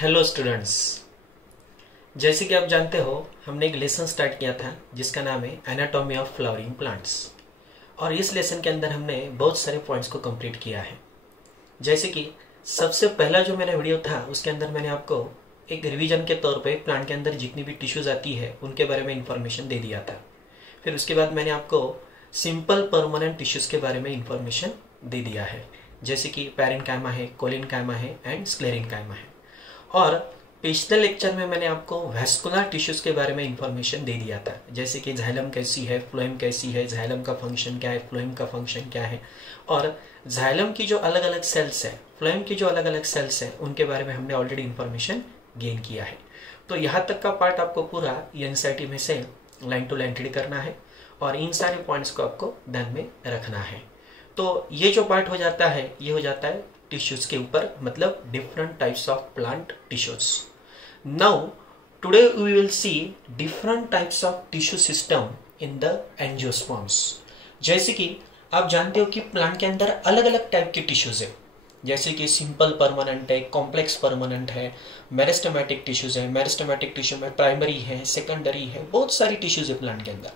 Hello students. जैसे कि आप जानते हो हमने एक लेसन स्टार्ट किया था जिसका नाम है एनाटॉमी ऑफ फ्लावरिंग प्लांट्स। और इस लेसन के अंदर हमने बहुत सारे पॉइंट्स को कंप्लीट किया है। जैसे कि सबसे पहला जो मेरा वीडियो था उसके अंदर मैंने आपको एक रिवीजन के तौर पे प्लांट के अंदर जितनी भी टिश्यूज आती है उनके बारे में इंफॉर्मेशन दे दिया था। फिर उसके बाद मैंने आपको सिंपल परमानेंट टिश्यूज के बारे में इंफॉर्मेशन दे दिया है, जैसे कि पैरेन्काइमा है, कोलिनकाइमा है एंड स्क्लेरेन्काइमा है। और पिछले लेक्चर में मैंने आपको वैस्कुलर टिश्यूज के बारे में इंफॉर्मेशन दे दिया था, जैसे कि जाइलम कैसी है, फ्लोएम कैसी है, जाइलम का फंक्शन क्या है, फ्लोएम का फंक्शन क्या है, और जाइलम की जो अलग अलग सेल्स है, फ्लोएम की जो अलग अलग सेल्स है, उनके बारे में हमने ऑलरेडी इंफॉर्मेशन गेन किया है। तो यहाँ तक का पार्ट आपको पूरा एनसीईआरटी में से लाइन टू लाइन रीड करना है और इन सारे पॉइंट्स को आपको ध्यान में रखना है। तो ये जो पार्ट हो जाता है ये हो जाता है टिश्यूज के ऊपर, मतलब different types of plant tissues. Now today we will see different types of tissue system in the angiosperms. जैसे कि आप जानते हो कि प्लांट के अंदर अलग अलग टाइप के टिश्यूज है, जैसे कि सिंपल परमानेंट है, कॉम्प्लेक्स परमानेंट है, मेरिस्टेमेटिक टिश्यूज है। मेरिस्टेमेटिक टिश्यू में प्राइमरी है, सेकेंडरी है, बहुत सारी टिश्यूज है प्लांट के अंदर।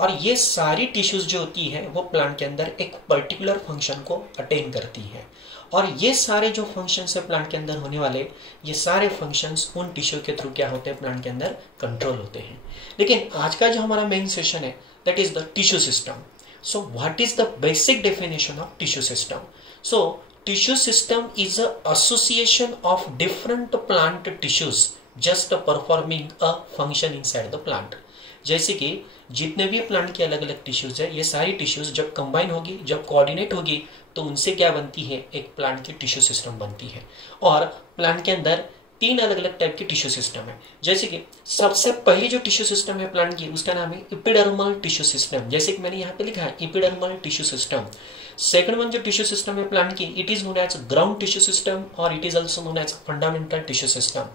और ये सारी टिश्यूज जो होती है वो प्लांट के अंदर एक पर्टिकुलर फंक्शन को अटेन करती है। और ये सारे जो फंक्शंस है प्लांट के अंदर होने वाले, ये सारे फंक्शंस उन टिश्यू के थ्रू क्या होते हैं, प्लांट के अंदर कंट्रोल होते हैं। लेकिन आज का जो हमारा मेन सेशन है that is the tissue system. So what is the basic definition of tissue system? So tissue system is a association of different plant tissues just performing a function inside the plant. जैसे कि जितने भी plant के अलग अलग tissues है, ये सारी टिश्यूज जब कंबाइन होगी, जब कोऑर्डिनेट होगी, तो उनसे क्या बनती है, एक प्लांट की टिश्यू सिस्टम बनती है। और प्लांट के अंदर तीन अलग अलग टाइप की टिश्यू सिस्टम है। जैसे कि सबसे पहली जो टिश्यू सिस्टम है प्लांट की, उसका नाम है एपिडर्मल टिश्यू सिस्टम, जैसे कि मैंने यहाँ पे लिखा है epidermal tissue system. Second one जो टिश्यू सिस्टम है प्लांट की, it is known as ground tissue system और it is also known as fundamental tissue system.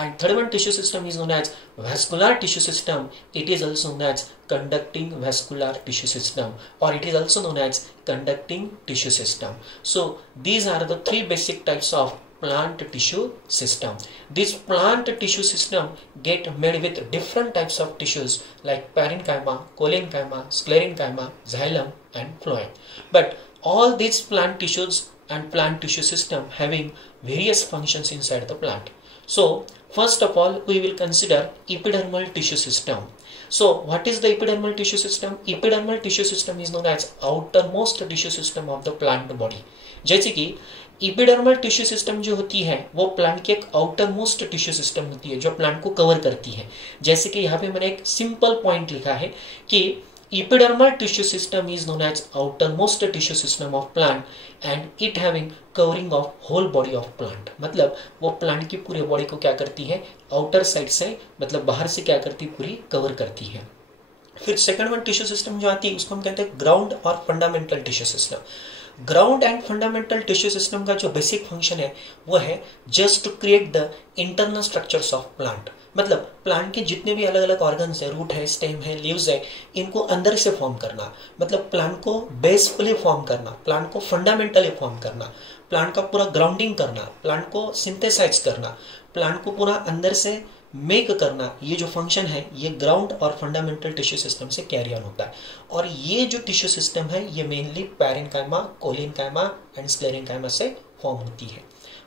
And third one tissue system is known as vascular tissue system. It is also known as conducting vascular tissue system, or it is also known as conducting tissue system. So these are the three basic types of plant tissue system. This plant tissue system get made with different types of tissues like parenchyma, collenchyma, sclerenchyma, xylem and phloem. But all these plant tissues and plant tissue system having various functions inside the plant. So first of all we will consider epidermal tissue system. So what is the epidermal tissue system? Epidermal tissue system is known as outermost tissue system of the plant body. जैसे कि epidermal tissue system जो होती है वो plant की एक outermost tissue system होती है जो प्लांट को कवर करती है। जैसे कि यहाँ पे मैंने एक सिंपल पॉइंट लिखा है कि epidermal tissue system is known as outermost tissue system of plant and it having covering of whole body of plant। मतलब वो प्लांट की पूरे बॉडी को क्या करती है, आउटर साइड से, मतलब बाहर से क्या करती है, पूरी कवर करती है। फिर सेकंड वन टिश्यू सिस्टम जो आती है उसको हम कहते हैं ग्राउंड और fundamental tissue system. Ground and fundamental tissue system का जो बेसिक फंक्शन है वो है just to create the internal structures of plant. मतलब प्लांट के जितने भी अलग अलग ऑर्गन्स है, रूट है, स्टेम है, लीव्स है, इनको अंदर से फॉर्म करना, मतलब प्लांट को बेसफुली फॉर्म करना, प्लांट को फंडामेंटली फॉर्म करना, प्लांट का पूरा ग्राउंडिंग करना, प्लांट को सिंथेसाइज करना, प्लांट को पूरा अंदर से मेक करना, ये जो फंक्शन है ये ग्राउंड और फंडामेंटल टिश्यू सिस्टम से कैरी ऑन होता है। और ये जो टिश्यू सिस्टम है ये mainly parenchyma, collenchyma and sclerenchyma से फॉर्म होती है।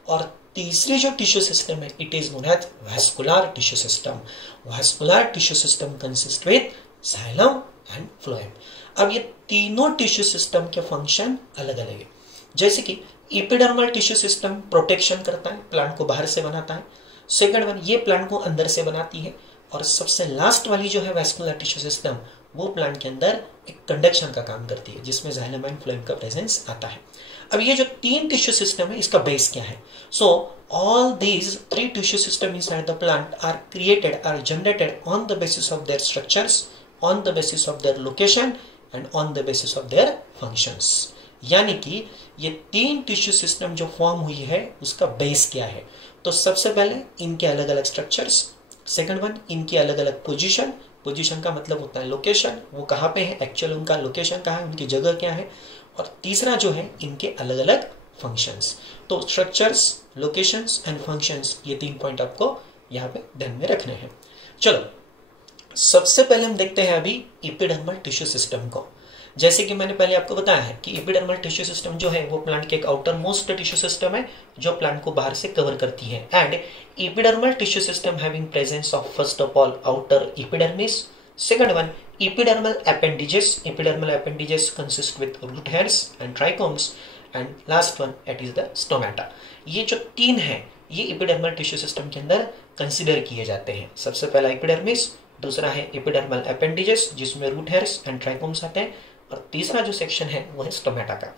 और तीसरी जो टिश्यू सिस्टम है it is known as vascular tissue system. Vascular tissue system consist with xylem and phloem. अब ये तीनों टिश्यू सिस्टम के फंक्शन अलग अलग है। जैसे कि एपिडर्मल टिश्यू सिस्टम प्रोटेक्शन करता है, प्लांट को बाहर से बनाता है। सेकंड वन ये प्लांट को अंदर से बनाती है। और सबसे लास्ट वाली जो है वैस्कुलर टिश्यू सिस्टम, वो प्लांट के अंदर एक कंडक्शन का काम करती है जिसमें जाइलम एंड फ्लोएम का प्रेजेंस आता है। अब ये जो तीन टिश्यू सिस्टम है इसका बेस क्या है? So all these three tissue system inside the plant are created, are generated on the basis of their structures, on the basis of their location and on the basis of their functions. यानी कि ये तीन tissue system जो form हुई है उसका base क्या है? तो सबसे पहले इनके अलग अलग स्ट्रक्चर्स, सेकंड वन इनकी अलग अलग पोजीशन, पोजीशन का मतलब होता है लोकेशन, वो कहाँ पे है, एक्चुअल उनका लोकेशन कहाँ है, उनकी जगह क्या है। और तीसरा जो है इनके अलग अलग फंक्शंस। तो स्ट्रक्चर्स, लोकेशंस एंड फंक्शंस, ये 3 पॉइंट आपको यहाँ पे ध्यान में रखने हैं। चलो सबसे पहले हम देखते हैं अभी एपिडर्मल टिश्यू सिस्टम को। जैसे कि मैंने पहले आपको बताया है कि एपिडर्मल टिश्यू सिस्टम जो है वो प्लांट के एक आउटर मोस्ट टिश्यू सिस्टम है जो प्लांट को बाहर से कवर करती है। And epidermal tissue system having presence of first of all outer epidermis, second one epidermal appendages. Epidermal appendages consist with root hairs and trichomes, and last one it is the stomata. ये जो 3 है ये epidermal tissue system के अंदर consider किए जाते हैं। सबसे पहला epidermis, दूसरा है epidermal appendages जिसमें root hairs and trichomes आते हैं, और तीसरा जो सेक्शन है वो है स्टोमेटा का।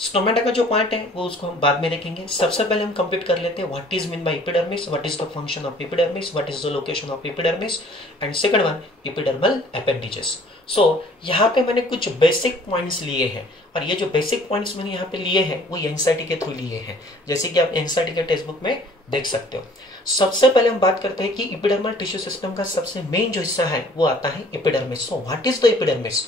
स्टोमेटा का जो पॉइंट है वो उसको हम बाद में देखेंगे। सबसे पहले हम कंप्लीट कर लेते हैं what is mean by epidermis, what is the function of epidermis, what is the location of epidermis, and second one epidermal appendages. So यहाँ पे मैंने कुछ बेसिक पॉइंट्स लिए हैं, और ये जो बेसिक पॉइंट्स मैंने यहाँ पे लिए हैं वो एनसीईआरटी के थ्रू लिए हैं, जैसे कि आप एनसीईआरटी के टेक्स्ट बुक में देख सकते हो। सबसे पहले हम बात करते हैं कि एपिडर्मल टिश्यू सिस्टम का सबसे मेन जो हिस्सा है वो आता है epidermis. So what is the epidermis?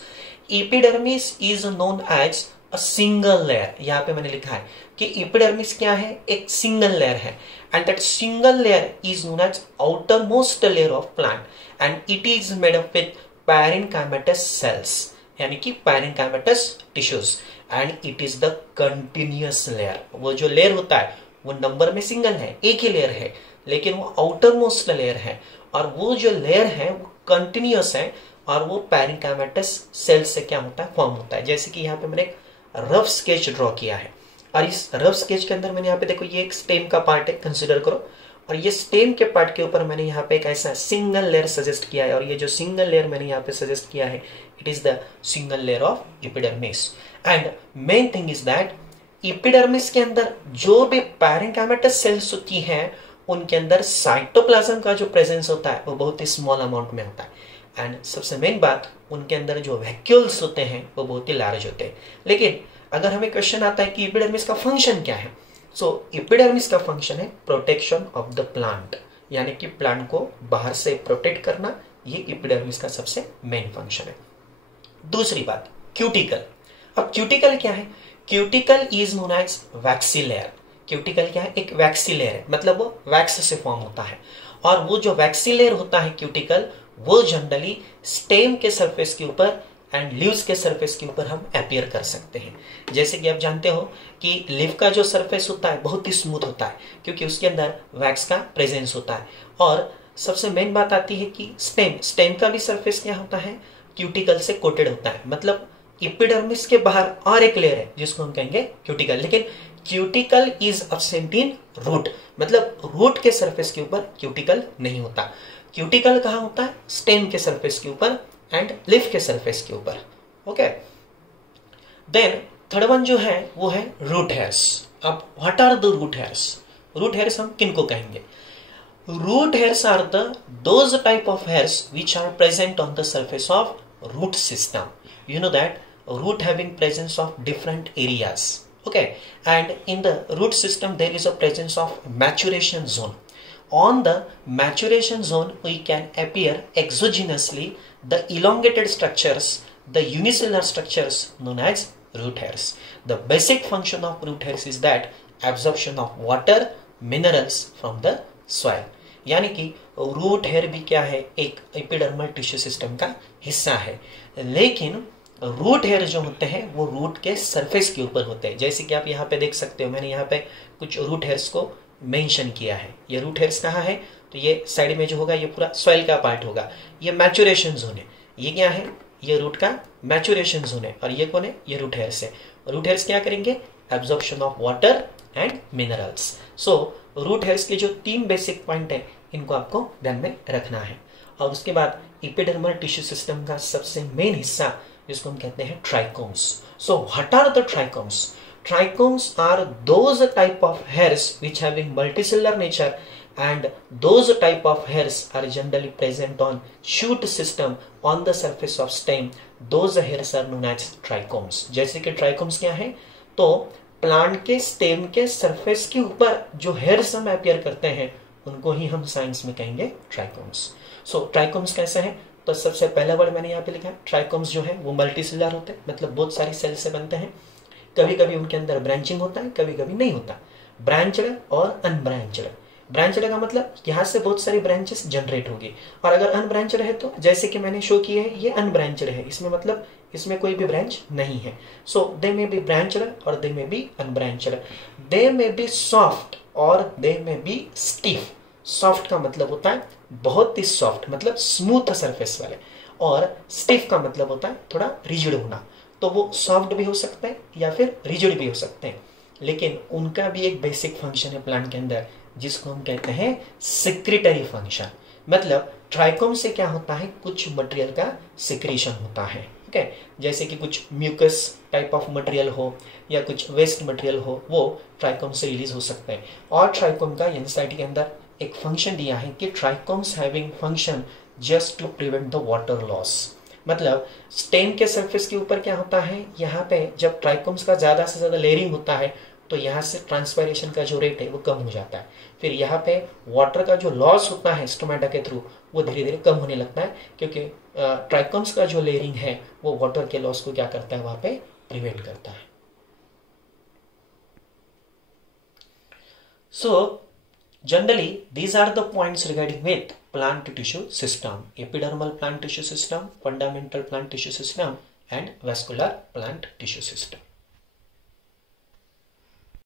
Epidermis is known as a single layer. यहाँ पे मैंने लिखा है कि एपिडर्मिस क्या है, एक सिंगल लेयर है, and that single layer is known as outer most layer of plant, and it is made up with parenchymatous cells, यानी कि parenchymatous tissues, and it is the continuous layer. वो जो layer होता है वो number में single है, एक ही लेयर है, लेकिन वो आउटर मोस्ट लेयर है, और वो जो लेयर है वो कंटिन्यूअस है, और वो पैरेन्काइमेटस सेल से क्या होता है, फॉर्म होता है। जैसे कि यहाँ पे मैंने एक रफ स्केच ड्रॉ किया है, और इस रफ स्केच के अंदर मैंने यहाँ पे देखो ये एक स्टेम का पार्ट है, कंसीडर करो, और ये स्टेम के पार्ट के ऊपर मैंने यहाँ पे एक ऐसा सिंगल लेयर सजेस्ट किया है, और ये जो सिंगल लेयर मैंने यहाँ पे सजेस्ट किया है it is the single layer of epidermis. And main thing is that epidermis के अंदर जो भी पैरेन्काइमेटस सेल्स होती हैं उनके अंदर साइटोप्लाज्म का जो प्रेजेंस होता है वो बहुत ही स्मॉल अमाउंट में होता है, एंड सबसे मेन बात उनके अंदर जो वैक्यूल्स होते हैं वो बहुत ही लार्ज होते हैं। लेकिन अगर हमें क्वेश्चन आता है कि एपिडर्मिस का फंक्शन क्या है, सो एपिडर्मिस का फंक्शन है प्रोटेक्शन ऑफ द प्लांट, यानी कि प्लांट को बाहर से प्रोटेक्ट करना, ये एपिडर्मिस का सबसे मेन फंक्शन है। दूसरी बात क्यूटिकल। अब क्यूटिकल क्या है? Cuticle is known as waxy layer. Cuticle क्या है? एक वैक्सी लेयर है, मतलब वो वैक्स से फॉर्म होता है, और वो जो वैक्सी लेयर होता है क्यूटिकल, वो जनरली स्टेम के सरफेस के ऊपर एंड लीव्स के सरफेस के ऊपर हम अपीयर कर सकते हैं। जैसे कि आप जानते हो कि लीव का जो सरफेस होता है बहुत ही स्मूथ होता है, क्योंकि उसके अंदर वैक्स का प्रेजेंस होता है। और सबसे मेन बात आती है कि स्टेम का भी सरफेस क्या होता है, क्यूटिकल से कोटेड होता है। मतलब एपिडर्मिस के बाहर और एक लेयर है जिसको हम कहेंगे क्यूटिकल, लेकिन cuticle is absent in root, मतलब रूट के सरफेस के ऊपर क्यूटिकल नहीं होता। क्यूटिकल कहाँ होता है? स्टेम के सरफेस के ऊपर एंड लीफ के सरफेस के ऊपर। ओके, देन थर्ड वन जो है वो है रूट हेयर्स। अब what are the root hairs? Root hairs हम किनको कहेंगे? Root hairs are the those type of hairs which are present on the surface of root system. You know that root having presence of different areas, okay, and in the root system there is a presence of maturation zone. On the maturation zone we can appear exogenously the elongated structures, the unicellular structures known as root hairs. The basic function of root hairs is that absorption of water, minerals from the soil. यानी कि root hair भी क्या है? एक epidermal tissue system का हिस्सा है, लेकिन रूट हेयर जो होते हैं वो रूट के सरफेस के ऊपर होते हैं। जैसे कि आप यहाँ पे देख सकते हो, मैंने यहाँ पे कुछ रूट हेयर्स को मेंशन किया है। ये रूट हेयर्स कहाँ है? तो ये साइड में जो होगा ये पूरा सॉइल का पार्ट होगा। ये मैचुरेशन जोन है। ये क्या है? ये रूट का मैचुरेशन जोन है, और ये कौन है? ये रूट हेयर्स है। रूट हेयर्स क्या करेंगे? Absorption of water and minerals. So root hairs के जो 3 बेसिक पॉइंट है इनको आपको ध्यान में रखना है। और उसके बाद एपिडर्मल टिश्यू सिस्टम का सबसे मेन हिस्सा जिसको हम कहते हैं trichomes. So what are the trichomes? Trichomes are those type of hairs which having multicellular nature, and those type of hairs are generally present on shoot system on the surface of stem. Those hairs are known as trichomes. जैसे कि trichomes क्या है? तो plant के stem के surface के ऊपर जो हेयर्स हम अपीयर करते हैं उनको ही हम साइंस में कहेंगे ट्राइकोम्स। सो ट्राइकोम्स कैसे हैं? तो सबसे पहला वर्ड मैंने यहाँ पे लिखा है, ट्राइकोम्स जो है वो मल्टीसेलुलर होते हैं, मतलब बहुत सारी सेल से बनते हैं। कभी कभी उनके अंदर ब्रांचिंग होता है, कभी कभी नहीं होता। ब्रांचड और अनब्रांचड। ब्रांचड का मतलब यहाँ से बहुत सारी ब्रांचेस जनरेट होगी, और अगर अनब्रांचड है तो जैसे कि मैंने शो किया है ये अनब्रांचड है, इसमें मतलब इसमें कोई भी ब्रांच नहीं है। सो दे मे बी ब्रांचड और they may be unbranched. They may be soft और they may be stiff. Soft का मतलब होता है बहुत ही सॉफ्ट, मतलब स्मूथ सरफेस वाले, और स्टिफ का मतलब होता है थोड़ा रिजिड होना। तो वो सॉफ्ट भी हो सकते हैं या फिर रिजिड भी हो सकते हैं, लेकिन उनका भी एक बेसिक फंक्शन है प्लांट के अंदर जिसको हम कहते हैं सिक्रेटरी फंक्शन। मतलब ट्राइकोम से क्या होता है, कुछ मटेरियल का सिक्रीशन होता है, ठीक है। जैसे कि कुछ म्यूकस टाइप ऑफ मटेरियल हो या कुछ वेस्ट मटेरियल हो, वो ट्राइकोम से रिलीज हो सकते हैं। और ट्राइकोम का एनसीईआरटी के अंदर एक फंक्शन दिया है कि trichomes having function just to prevent the water loss. मतलब स्टेम के सरफेस के ऊपर क्या होता है, यहाँ पे जब ट्राइकोम्स का ज्यादा से ज्यादा लेयरिंग होता है तो यहाँ से ट्रांसपायरेशन का जो रेट है वो कम हो जाता है। फिर यहाँ पे वाटर का जो लॉस होता है स्टोमेटा के थ्रू वो धीरे धीरे कम होने लगता है, क्योंकि ट्राइकोम्स का जो लेयरिंग है वो वाटर के लॉस को क्या करता है, वहां पे प्रिवेंट करता है। सो generally these are the points regarding with plant tissue system: epidermal plant tissue system, fundamental plant tissue system and vascular plant tissue system.